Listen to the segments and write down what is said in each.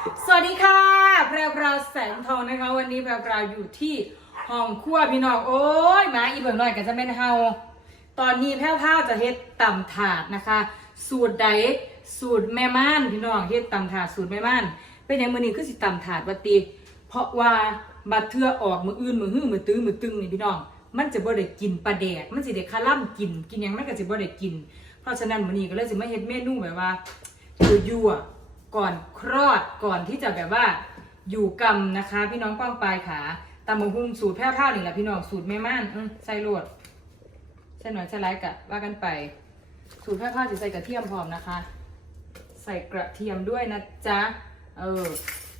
สวัสดีค่ะแพรวพราวแสงทองนะคะ วันนี้แพรวพราวอยู่ที่ห้องครัวพี่น้องโอ้ยมาอีเบิ่งหน่อยก็จะเป็นเฮาตอนนี้แพรวพราวจะเฮ็ดต่ำถาดนะคะ สูตรใดสูตรแม่ม่านพี่น้องเฮ็ดต่ำถาดสูตรแม่ม่าน เป็นอย่างมือนี้คือสิต่ำถาดวัติเพราะว่าบัดเทื่อออกมืออื่นมือหื้อมือตื้อมือตึงนี่พี่น้อง มันจะบ่ได้กินปลาแดกมันสิได้คาล่ำกิน กินหยังมันก็สิบ่ได้กิน เพราะฉะนั้นมื้อนี้ก็เลยสิมาเฮ็ดเมนูแบบว่ายั่ว ก่อนคลอดก่อนที่จะแบบว่าอยู่กรรมนะคะ พี่น้องกว้างปลายขาตำมะฮุ่งสูตรแพร่ผ้าวนี่แหละพี่น้องสูตรแม่ม่านอืมใส่โลดใส่หน่อยใส่ไรกะว่ากันไป สูตรแพร่ผ้าวจะใส่กระเทียมพร้อมนะคะ ใส่กระเทียมด้วยนะจ๊ะเออ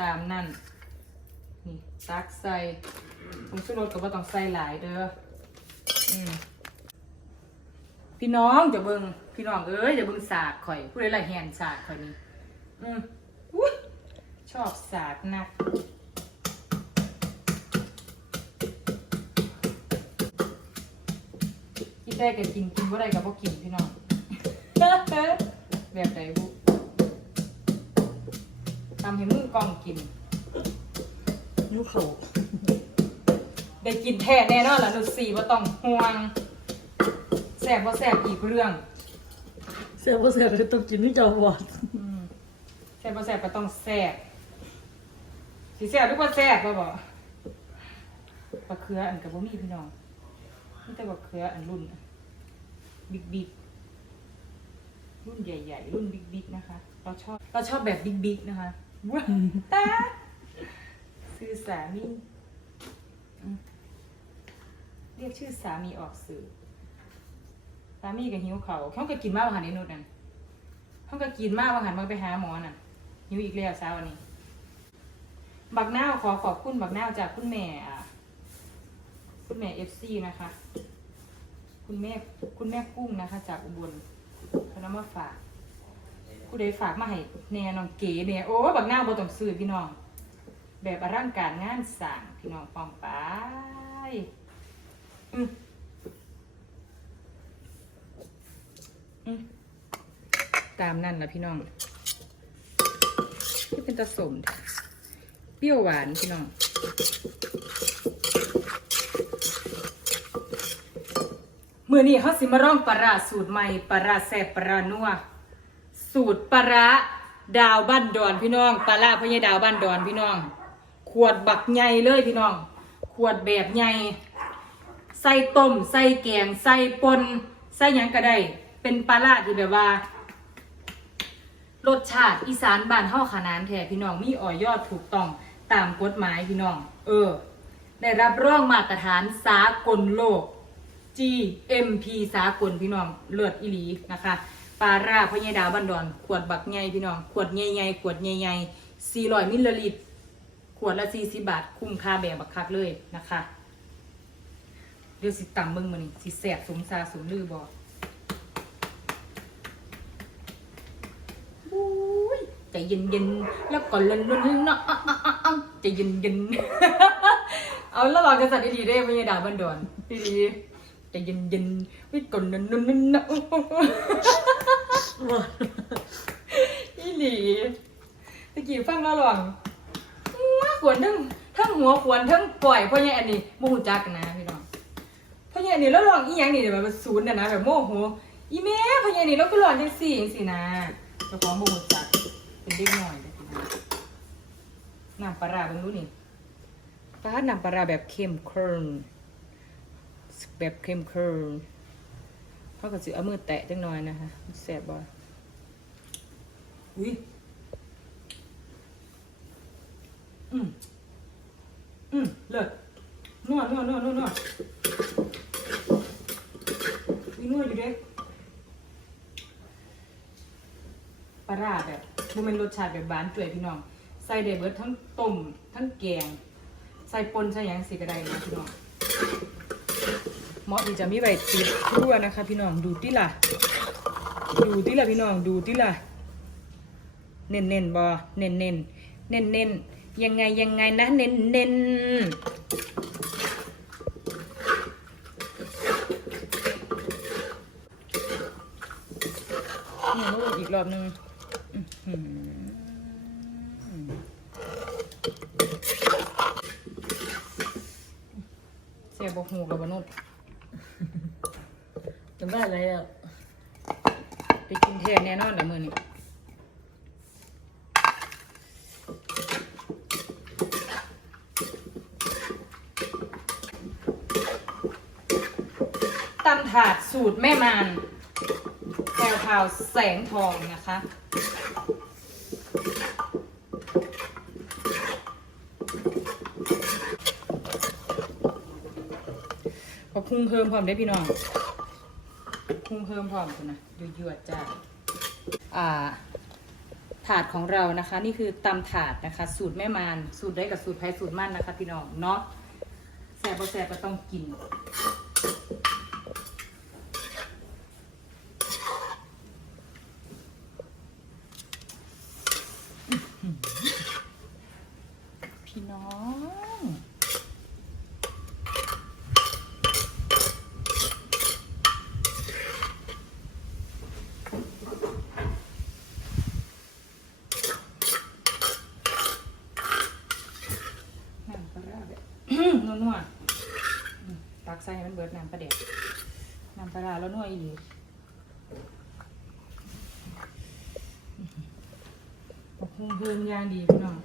ตามนั่นนี่ตักใส่ผงชูรสก็บ่ต้องใส่หลายเด้ออืมพี่น้องจะเบิงพี่น้องเอ้ยจะเบิงสากข่อยผู้ใดละแหนสากข่อยนี่ อืมอุ๊ยชอบสากนัก กินได้ก็กิน กินบ่ได้ก็บ่กินพี่น้อง แบบใดบุทำให้มือกล้องกินยุเขาได้กินแท้แน่นอนล่ะหนุสี่ว่าต้องห่วงแสบว่าแสบอีกเรื่อง เสียบ่เสียก็ต้องกินนี่เจ้าหวานอืม แสบว่าแสบก็ต้องแสบสีแสบหรือว่าแสบบ่บ่บะเขืออันกับบ่มีพี่น้องนี่แต่บะเขืออันรุ่นบิ๊กบิ๊กรุ่นใหญ่ ๆ รุ่นบิ๊กบิ๊กนะคะ เราชอบเราชอบแบบบิ๊กบิ๊กนะคะว้าตาซื้อสามีเรียกชื่อสามีออกสื่อสามีก็หิวเขาเขาก็กินมากว่าหันในนุดนั่นเขาก็กินมากว่าหันมาไปหาหมอน่ะ หิวอีกแล้วเช้าวันนี้ บักน้าขอขอบคุณบักน้าจากคุณแม่คุณแม่เอฟซีนะคะ คุณแม่คุณแม่กุ้งนะคะ จากอุบลเขานมาฝากผู้ใดฝากมาให้แน่น้องเก๋เนี่ยโอ้บักน้าบ่ต้องซื้อพี่น้อง แบบอลังการงานสร้างพี่น้องปองไปอืมอืมตามนั่นนะพี่น้อง ที่เป็นตะสมเปรี้ยวหวานพี่น้องมือนี้เขาสิมาร้องปลาร้าสูตรใหม่ปลาแซ่บปลานัวสูตรปลาดาวบ้านดอนพี่น้องปลาร้าพ่อใหญ่ดาวบ้านดอนพี่น้อง ขวดบักใหญ่เลยพี่น้อง ขวดแบบใหญ่ใส่ต้มใส่แกงใส่ปนใส่ยังก็ได้เป็นปลาร้าที่แบบว่า รสชาติอีสานบ้านเฮาขนานแท้พี่น้องมีอ่อยยอดถูกต้องตามกฎหมายพี่น้อง เออ ได้รับรองมาตรฐานสากลโลก GMP สากลพี่น้องเลือดอีหลีนะคะปลาราพ่อใหญ่ดาวบันดอนขวดบักใหญ่พี่น้องขวดใหญ่ๆขวดใหญ่ๆ400มิลลิลิตรขวดละ40บาท คุ้มค่าแบบบักคักเลยนะคะ เดี๋ยวสิตำมึงมานี่สิแสบสมซาสมลือบ่อย ใจเย็นๆแล้วก็เล่นเนาะอะอะอะอะใจเย็นๆเอาแล้วเราจะสัตว์ดีๆได้พญาดาบันดอนดีๆใจเย็นๆวิก่อนนั่นนั่นเนนะอีหลีตะกี้ฟังแล้วหลองมาขวนทั้งทั้งหัวขวนทั้งปล่อยเพ่อใหญ่อันนี้โมโหจักนะพี่น้องเพ่อใหญ่อันนี้แล้วลองอีหยังนี่แบบศูนย์นะนะแบบโมโหอีแม่เพ่อใหญ่อันนี้แล้วก็หลอนจังสี่จังสี่นะเจ้าของโมโหจัก เป็นเด็กหน่อยเด้อพี่น้องน้ำปลาร้าเบิ่งดูนี่ปลาน้ำปลาร้าแบบเข้มข้นแบบเข้มข้นเขาก็สิเอามือแตะจังหน่อยนะคะแสบบ่อุ้ยอืมอืมเลิศนวดนวดนวดนวดนวดมีนวดอยู่เด้ปลาร้าแบบ บ่แมันรสชาติแบบบานจ่วยพี่น้อง ใส่ได้เบิดทั้งต้มทั้งแกง ใส่ปนใส่หยังสิก็ได้นะพี่น้องเหมาะที่จะมีไว้ติดครัวนะคะ พี่น้องดูติล่ะ ดูติล่ะพี่น้องดูติล่ะ เน้นเน้นบอเน้นเน้นเน้นเน้นยังไงยังไงนะเน้นเน้นนี่ลูกอีกรอบหนึง เสียบกหูกับบนุษจำได้อะไรอะไปกินเทนแน่นอนเดี๋ยวมือนี้ตำถาดสูตรแม่มานแพรวพาวแสงทองนะคะ พุ่งเพิ่มพร้อมได้พี่น้องพุ่งเพิ่มพร้อมกันนะยั่วๆจ้าอ่าถาดของเรานะคะ นี่คือตำถาดนะคะ สูตรแม่มานสูตรได้กับสูตรแพ้สูตรมั่นนะคะ พี่น้องเนาะแซ่บแซ่บก็ต้องกินพี่น้อง น้ำปลาร้าแบบ นัวๆอืมตักใส่ให้มั น้ำปลาเด็ดน้ำปลาแล้วนัวอีหลีบักฮุ่งเพิ่มย่างดีพี่น้อง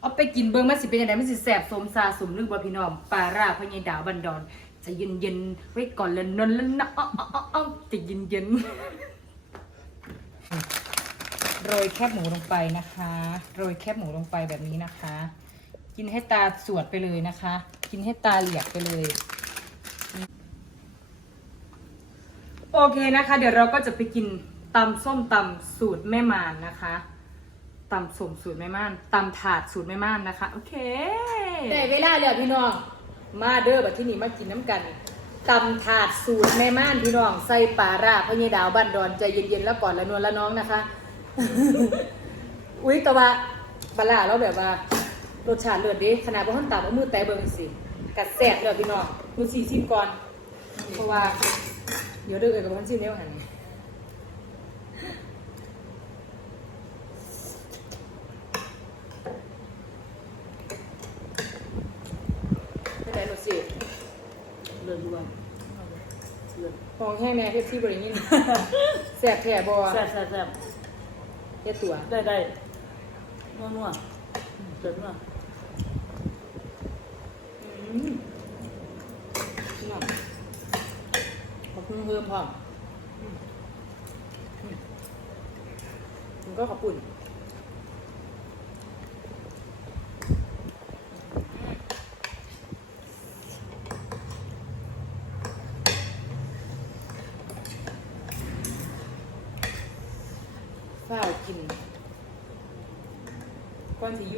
เอาไปกินเบิ้งมันสิเป็นยังไงมันสิแสบสมซาสมนึกบ่พี่น้องปลาราพะเยดาวบันดอนจะเย็นเย็นไว้ก่อนแล้วนอนแล้วนะอ้ออ้ออ้อจะเย็นเย็นโรยแคบหมูลงไปนะคะ โรยแคบหมูลงไปแบบนี้นะคะ กินให้ตาสวดไปเลยนะคะ กินให้ตาเหลียกไปเลย โอเคนะคะ เดี๋ยวเราก็จะไปกินตำส้มตำสูตรแม่มานนะคะตำส้มสูตรแม่ม่านตำถาดสูตรแม่ม่านนะคะ โอเคได้เวลาแล้วพี่น้องมาเด้อบัดที่นี่มากินน้ำกันตำถาดสูตรแม่ม่านพี่น้องใส่ปลาร่าพะเยดาวบ้านดอนใจเย็นๆแล้วก่อนละนวลละน้องนะคะ อุ้ยแต่ว่าปลาร่าเราแบบว่า รสชาติเลือดดิขนาดว่าท่านต่ำเอามือแตะเบิ่งสิกัดแสบเลยพี่น้องมือสี่ชิมก่อน เพราะว่า เดี๋ยวเดือดกับพันชิมเนี้ยหันนี้ไม่ได้รสสิเลือดด้วยเลือดฟองแห้งแน่เฮ็ดซี่บริญินแสบแผลบอแซ่บแซ่บแซ่บเฮ็ดตัวได้ได้นัวนัว เลือดนัวอืมนี่น่ะขอบคุณเพิ่มพร้อมอืมอืมมันก็ขอบคุณฝ้าวกิน ก้อนที่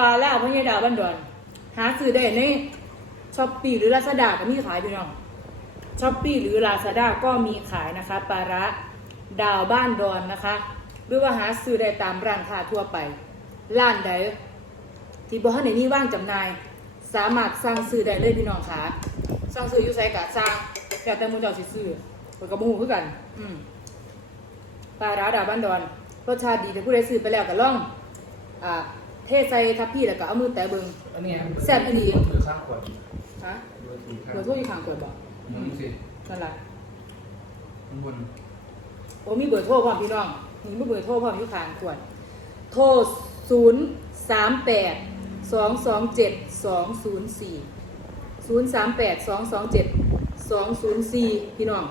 ปลาล่าพญาดาบ้านดอน หาซื้อได้ในช้อปปี้หรือลาซาด้าก็มีขายพี่น้องช้อปปี้หรือลาซาด้าก็มีขายนะคะปลาร้าดาวบ้านดอนนะคะ หรือว่าหาซื้อได้ตามร้านค้าทั่วไปร้านใดที่บ่ทันได้มีว่างจำหน่าย สามารถสั่งซื้อได้เลยพี่น้องค่ะสั่งซื้ออยู่ไสกะสั่งแต่แต่หมูเจ้าสิซื้อข้อยก็บ่ฮู้คือกัน อืมปลาร้าดาวบ้านดอนรสชาติดีแต่ผู้ใดซื้อไปแล้วก็ลอง อ่า เทใส่ทัพพี่แล้วก็เอามือแตะเบิงอันเนี้ยแซ่บอีหลีถือข้างขวดฮะโดยถือข้างเบอร์โทรอยู่ข้างกดบอกนี่สินั่นแหละข้างบนโอ้มีเบอร์โทรพร้อมพี่น้องมีเบอร์โทรพร้อมอยู่ข้างขวด โทรศูนย์สามแปดสองสองเจ็ดสองศูนย์สี่ศูนย์สามแปดสองสองเจ็ดสองศูนย์สี่พี่น้อง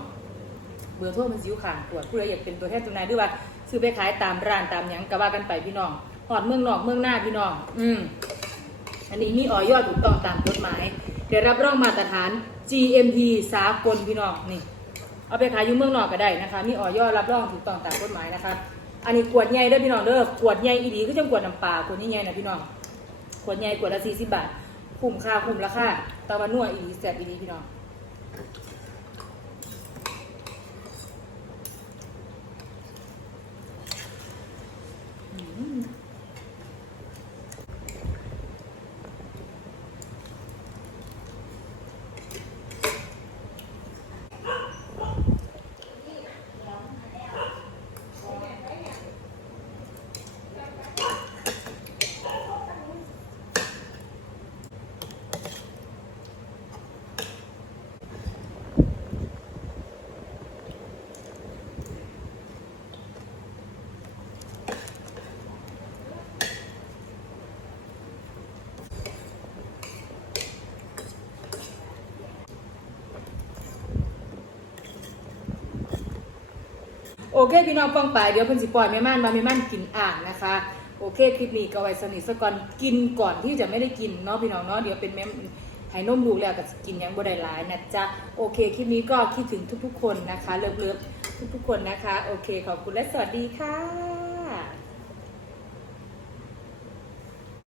เบอร์โทรมันสิอยู่ข้างขวดผู้ใดอยากเป็นตัวแทนจำหน่ายด้วยว่าซื้อไปขายตามร้านตามหยังก็ว่ากันไปพี่น้อง หอดเมืองนอกเมืองหน้าพี่น้อง อืมอันนี้มีออยอดถูกต้องตามกฎหมายเดี๋ยวรับรองมาตรฐาน GMP สากลพี่น้องนี่ เอาไปขายอยู่เมืองนอกก็ได้นะคะ มีออยอดรับรองถูกต้องตามกฎหมายนะคะ อันนี้ขวดใหญ่เด้พี่น้องเด้อขวดใหญ่อีดีก็จังขวดน้ำปลาขวดใหญ่ๆนะพี่น้องขวดใหญ่ขวดละสี่สิบบาทคุ้มค่าคุ้มราคาตะวันนัวอีดีแซ่บอีดีพี่น้อง โอเคพี่น้องฟังไปเดี๋ยวเพิ่นสิปล่อยแม่ม่านมาแม่ม่านกินอ่างนะคะ โอเคคลิปนี้ก็ไว้สนิทซะก่อนกินก่อนที่จะไม่ได้กินเนาะพี่น้องเนาะเดี๋ยวเป็นแม่ไห้นมลูกแล้วก็กินยังบ่ได้หลายนะจ๊ะโอเคคลิปนี้ก็คิดถึงทุกๆ คนนะคะเลิฟๆทุกๆ คนนะคะ โอเคขอบคุณและสวัสดีค่ะ